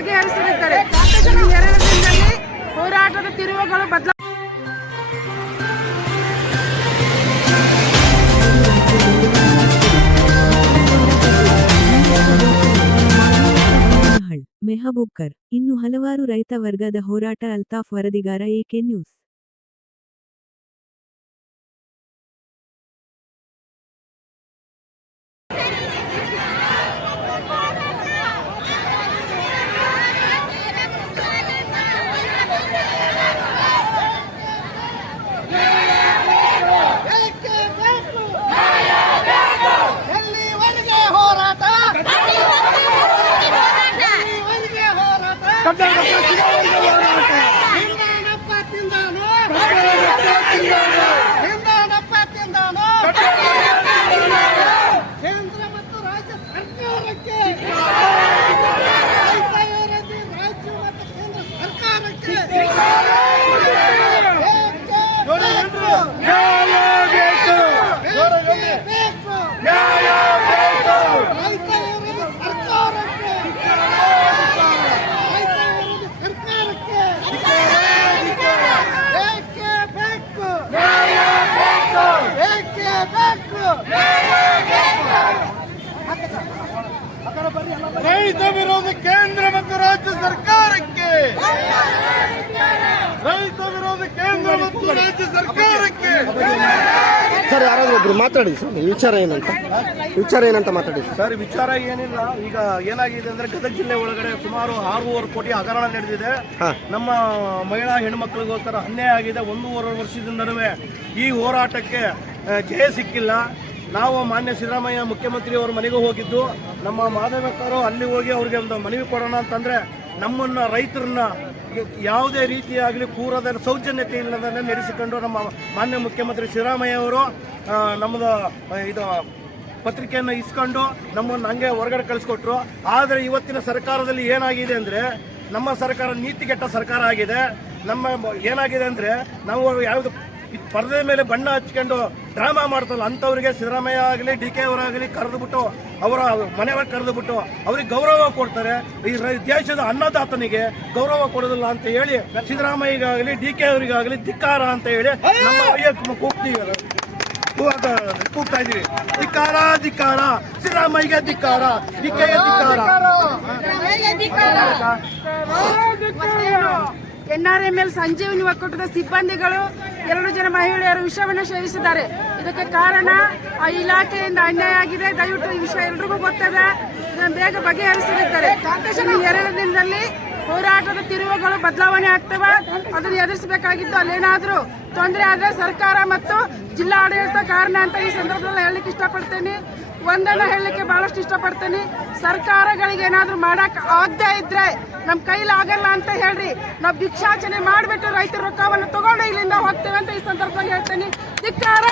ಬಗೆಹರಿಸಲಿದ್ದಾರೆ ಎರಡು ಹೋರಾಟದ ತಿರುವುಗಳು ಬದಲಾವಣೆ ಮೆಹಬೂಬ್ಕರ್, ಇನ್ನು ಹಲವಾರು ರೈತ ವರ್ಗದ ಹೋರಾಟ ಅಲ್ತಾಫ್ ವರದಿಗಾರ ಎಕೆ ನ್ಯೂಸ್. ಹೋರಾಟ ತಿಂದಾನಪ್ಪ ತಿಂದಾನು ತಿಂದಾನಪ್ಪ ತಿಂದಾನು ಕೇಂದ್ರ ಮತ್ತು ರಾಜ್ಯ ಸರ್ಕಾರಕ್ಕೆ ರಾಜ್ಯ ಮತ್ತು ಕೇಂದ್ರ ಸರ್ಕಾರಕ್ಕೆ ಬೇಕೇ ಬೇಕು ರೈತ ವಿರೋಧಿ ಸರ್ಕಾರಕ್ಕೆ ರೈತ ವಿರೋಧಿ ಸರ್ಕಾರಕ್ಕೆ ಬೇಕೇ ಬೇಕು ಬೇಕೇ ಬೇಕು ರೈತ ವಿರೋಧಿ ಕೇಂದ್ರ ಮತ್ತು ರಾಜ್ಯ ಸರ್ಕಾರಕ್ಕೆ. ರೈತ ವಿರೋಧಿ ಕೇಂದ್ರ ಮತ್ತು ರಾಜ್ಯ ಸರ್ಕಾರಕ್ಕೆ. ಸರ್ ಯಾರಾದ್ರೂ ಒಬ್ರು ಮಾತಾಡಿ ಸರ್ ವಿಚಾರ ಏನಂತ? ವಿಚಾರ ಏನಂತ ಮಾತಾಡಿ ಸರ್? ಸರ್ ವಿಚಾರ ಏನಿಲ್ಲ. ಈಗ ಏನಾಗಿದೆ ಅಂದ್ರೆ ಗದಗ ಜಿಲ್ಲೆ ಒಳಗಡೆ ಸುಮಾರು ಆರೂವರೆ ಕೋಟಿ ಹಗರಣ ನಡೆದಿದೆ. ನಮ್ಮ ಮಹಿಳಾ ಹೆಣ್ಮಕ್ಳಿಗೋಸ್ಕರ ಅನ್ಯಾಯ ಆಗಿದೆ. ಒಂದೂವರೆ ವರ್ಷದ ನಡುವೆ ಈ ಹೋರಾಟಕ್ಕೆ ಜಯ ಸಿಕ್ಕಿಲ್ಲ. ನಾವು ಮಾನ್ಯ ಸಿದ್ದರಾಮಯ್ಯ ಮುಖ್ಯಮಂತ್ರಿ ಅವರ ಮನೆಗೆ ಹೋಗಿದ್ದು, ನಮ್ಮ ಮಾಧವಕ್ಕರು ಅಲ್ಲಿ ಹೋಗಿ ಅವ್ರಿಗೆ ಒಂದು ಮನವಿ ಕೊಡೋಣ ಅಂತಂದ್ರೆ ನಮ್ಮನ್ನ ರೈತರನ್ನ ಯಾವುದೇ ರೀತಿಯಾಗಲಿ ಕೂರದ ಸೌಜನ್ಯತೆ ಇಲ್ಲದನ್ನೇ ನಡೆಸಿಕೊಂಡು ನಮ್ಮ ಮಾನ್ಯ ಮುಖ್ಯಮಂತ್ರಿ ಸಿದ್ದರಾಮಯ್ಯ ಅವರು ನಮ್ಮದು ಇದು ಪತ್ರಿಕೆಯನ್ನು ಇಸ್ಕೊಂಡು ನಮ್ಮನ್ನು ಹಂಗೆ ಹೊರಗಡೆ ಕಳಿಸ್ಕೊಟ್ರು. ಆದರೆ ಇವತ್ತಿನ ಸರ್ಕಾರದಲ್ಲಿ ಏನಾಗಿದೆ ಅಂದರೆ, ನಮ್ಮ ಸರ್ಕಾರ ನೀತಿಗೆಟ್ಟ ಸರ್ಕಾರ ಆಗಿದೆ. ನಮ್ಮ ಏನಾಗಿದೆ ಅಂದರೆ, ನಾವು ಯಾವುದು ಪರದೆ ಮೇಲೆ ಬಣ್ಣ ಹಚ್ಕೊಂಡು ಡ್ರಾಮಾ ಮಾಡ್ತಲ್ಲ ಅಂಥವ್ರಿಗೆ ಸಿದ್ದರಾಮಯ್ಯ ಆಗಲಿ ಡಿ ಕೆ ಅವರಾಗಲಿ ಕರೆದುಬಿಟ್ಟು ಅವರ ಮನೆಯೊಳಗೆ ಕರೆದುಬಿಟ್ಟು ಅವ್ರಿಗೆ ಗೌರವ ಕೊಡ್ತಾರೆ. ಈ ದೇಶದ ಅನ್ನದಾತನಿಗೆ ಗೌರವ ಕೊಡೋದಿಲ್ಲ ಅಂತ ಹೇಳಿ ಸಿದ್ದರಾಮಯ್ಯಗಾಗಲಿ ಡಿ ಕೆ ಅವರಿಗಾಗಲಿ ಧಿಕ್ಕಾರ ಅಂತ ಹೇಳಿ ನಮ್ಮ ಕೂಗ್ತೀವಿ ಕೂಗ್ತಾ ಇದೀವಿ ಧಿಕ್ಕಾರ ಧಿಕ್ಕಾರ. ಸಿದ್ದರಾಮಯ್ಯಗೆ ಧಿಕ್ಕಾರ. ಡಿಕೆಗೆ ಧಿಕ್ಕಾರ. ಎನ್ಆರ್ಎಂಎಲ್ ಸಂಜೀವಿನಿ ಒಕ್ಕೂಟದ ಸಿಬ್ಬಂದಿಗಳು ಎರಡು ಜನ ಮಹಿಳೆಯರು ವಿಷವನ್ನು ಸೇವಿಸಿದ್ದಾರೆ ಇದಕ್ಕೆ ಕಾರಣ ಆ ಇಲಾಖೆಯಿಂದ ಅನ್ಯಾಯ ಆಗಿದೆ. ದಯವಿಟ್ಟು ಈ ವಿಷಯ ಎಲ್ರಿಗೂ ಗೊತ್ತದೆ. ಇದನ್ನು ಬೇಗ ಬಗೆಹರಿಸಲಿದ್ದಾರೆ. ಎರಡು ದಿನದಲ್ಲಿ ಹೋರಾಟದ ತಿರುವುಗಳು ಬದಲಾವಣೆ ಆಗ್ತವೆ. ಅದನ್ನು ಎದುರಿಸಬೇಕಾಗಿತ್ತು ಅಲ್ಲೇನಾದರೂ ತೊಂದರೆ ಆದರೆ ಸರ್ಕಾರ ಮತ್ತು ಜಿಲ್ಲಾಡಳಿತ ಕಾರಣ ಅಂತ ಈ ಸಂದರ್ಭದಲ್ಲಿ ಹೇಳಲಿಕ್ಕೆ ಇಷ್ಟಪಡ್ತೇನೆ. ಒಂದನ್ನು ಹೇಳಲಿಕ್ಕೆ ಬಹಳಷ್ಟು ಇಷ್ಟಪಡ್ತೇನೆ. ಸರ್ಕಾರಗಳಿಗೆ ಏನಾದರೂ ಮಾಡಕ್ಕೆ ಆಗದೆ ಇದ್ರೆ ನಮ್ಮ ಕೈಲಾಗಲ್ಲ ಅಂತ ಹೇಳ್ರಿ. ನಾವು ಭಿಕ್ಷಾಚನೆ ಮಾಡಿಬಿಟ್ಟು ರೈತರ ರೊಕ್ಕವನ್ನು ತಗೊಂಡು ಇಲ್ಲಿಂದ ಹೋಗ್ತೇವೆ ಅಂತ ಈ ಸಂದರ್ಭದಲ್ಲಿ ಹೇಳ್ತೇನೆ. ಧಿಕ್ಕಾರ.